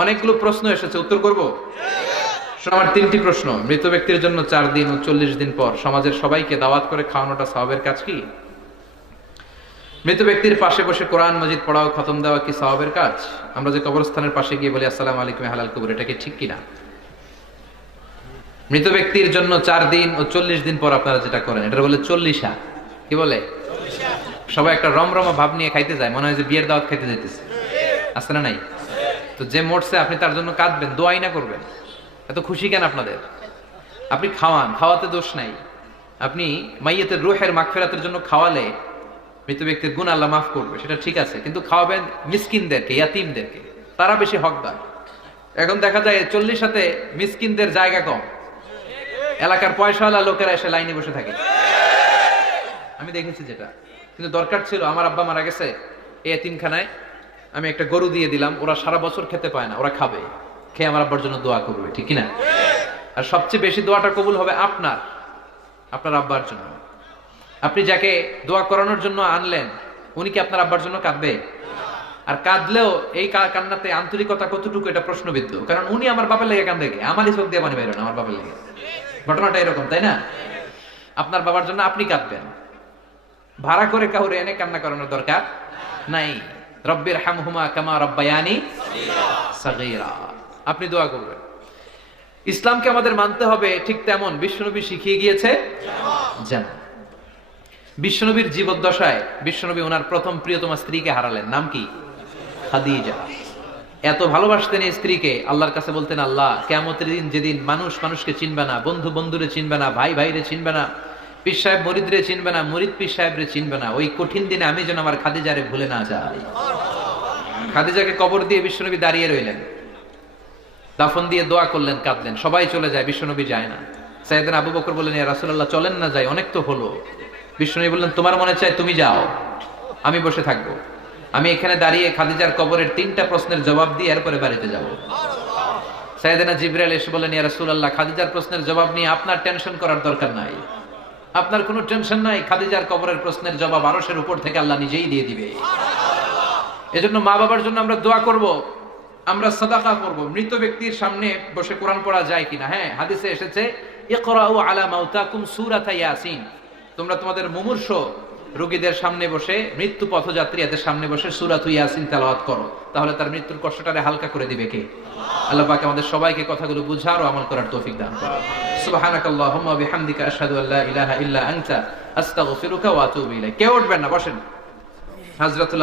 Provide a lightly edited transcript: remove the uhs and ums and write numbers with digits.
অনেকগুলো প্রশ্ন এসেছে, উত্তর করব। আমার 3টি প্রশ্ন। মৃত ব্যক্তির জন্য 4 দিন ও 40 দিন পর সমাজের সবাইকে দাওয়াত করে খাওয়ানোটা সওয়াবের কাজ কি? মৃত ব্যক্তির পাশে বসে কোরআন মাজিদ পড়া ও খতম দেওয়া কি সওয়াবের কাজ? আমরা যে কবরস্থানের পাশে গিয়ে বলি আসসালামু আলাইকুম হালাল কবর, এটা কি ঠিক কিনা? মৃত ব্যক্তির জন্য 4 দিন ও 40 দিন পর আপনারা যেটা করেন এটা বলে 40 কি বলে? সবাই একটা রমরমা ভাব নিয়ে খাইতে যায়, মনে হয় যে বিয়ের দাওয়াত খাইতে যাইতেছে। আছে না নাই? তো যে মরছে আপনি তার জন্য কাঁদবেন, দোয়াই না করবেন, এত খুশি কেন আপনাদের? আপনি খাওয়ান, খাওয়াতে দোষ নাই। আপনি মাইয়াতের রূহের মাগফিরাতের জন্য খাওয়ালে মৃত ব্যক্তির গুনাহ আল্লাহ মাফ করবে, সেটা ঠিক আছে, কিন্তু খাওয়াবেন মিসকিনদেরকে, ইয়াতীমদেরকে, তারা বেশি হকদার। এখন দেখা যায় 40 মিসকিনদের জায়গা কম, এলাকার পয়সাওয়ালা লোকেরা এসে লাইনে বসে থাকে। আমি দেখেছি যেটা, কিন্তু দরকার ছিল আমার আব্বা মারা গেছে, এই এতিমখানায় আমি একটা গরু দিয়ে দিলাম, ওরা সারা বছর খেতে পায় না, ওরা খাবে, খেয়ে আমার আব্বার জন্য দোয়া করবে, ঠিক কিনা? আর সবচেয়ে বেশি দোয়াটা কবুল হবে আপনার আব্বার জন্য। আপনি যাকে দোয়া করানোর জন্য আনলেন, উনি কি আপনার আব্বার জন্য কাঁদবে? আর কাঁদলেও এই কান্নাতে আন্তরিকতা কতটুকু, এটা প্রশ্নবিদ্ধ। কারণ উনি আমার বাবার লেগে কান্দে, আমারই চোখ দিয়ে পানি বেরো না, আমার বাবার লেগে। ঘটনাটা এরকম, তাই না? আপনার বাবার জন্য আপনি কাঁদবেন, ভাড়া করে কাউরে এনে কান্না করানোর দরকার নাই। রব্বির হামহুমা কামা রাব্বায়ানি সাগীরা, আপনি দোয়া করবেন। ইসলামকে আমাদের মানতে হবে ঠিক তেমন বিশ্বনবী শিখিয়ে গিয়েছে যেমন। বিশ্বনবীর জীবদ্দশায় বিশ্বনবী ওনার প্রথম প্রিয়তমা স্ত্রীকে হারালেন, নাম কি? খাদিজা। এত ভালোবাসতেন এই স্ত্রীকে, আল্লাহর কাছে বলতেন, আল্লাহ কিয়ামতের দিন যেদিন মানুষ মানুষকে চিনবে না, বন্ধু বন্ধুরে চিনবে না, ভাই ভাইরে চিনবে না, পীর সাহেব মুরিদরে চিনবে না, মুরিদ পীর সাহেবরে চিনবে না, ওই কঠিন দিনে আমি যেন আমার খাদিজারে ভুলে না যাই। খাদিজাকে কবর দিয়ে বিশ্বনবী দাঁড়িয়ে রইলেন, দাফন দিয়ে দোয়া করলেন, কাঁদলেন। সবাই চলে যায়, বিশ্বনবী যায় না। সাইয়েদনা আবু বকর বললেন, ইয়া রাসূলুল্লাহ চলেন না, যাই, অনেক তো হলো। বিশ্বনবী বললেন, তোমার মনে চায় তুমি যাও, আমি বসে থাকবো। আমি এখানে দাঁড়িয়ে খাদিজার কবরের 3টা প্রশ্নের জবাব দিয়ে এরপরে বাড়িতে যাব। সাইয়েদনা জিবরাইল এসে বললেন, ইয়া রাসূলুল্লাহ খাদিজার প্রশ্নের জবাব নিয়ে আপনার টেনশন করার দরকার নাই, আপনার কোনো টেনশন নাই, খাদিজার কবরের প্রশ্নের জবাব আরশের উপর থেকে আল্লাহ নিজেই দিয়ে দিবে। এজন্য মা বাবার জন্য আমরা দোয়া করব, আমরা সাদাকা করব। মৃত ব্যক্তির সামনে বসে কোরআন পড়া যায় কিনা? হ্যাঁ, হাদিসে এসেছে, ইকরাউ আলা মাউতাকুম সূরাতা ইয়াসিন, তোমরা তোমাদের মুমূর্ষ রোগীদের সামনে বসে, মৃত্যু পথযাত্রী এদের সামনে বসে সূরাতু ইয়াসিন তেলাওয়াত করো, তাহলে তার মৃত্যুর কষ্টটারে হালকা করে দিবে কে? আল্লাহ পাক আমাদের সবাইকে কথাগুলো বুঝার ও আমল করার তৌফিক দান করুন। সুবহানাকাল্লাহুম্মা ওয়া বিহামদিকা আশহাদু আল্লা ইলাহা ইল্লা আনতা আস্তাগফিরুকা ওয়া আতুবু ইলাইক। কেউ উঠবেন না, বসেন। হযরতুল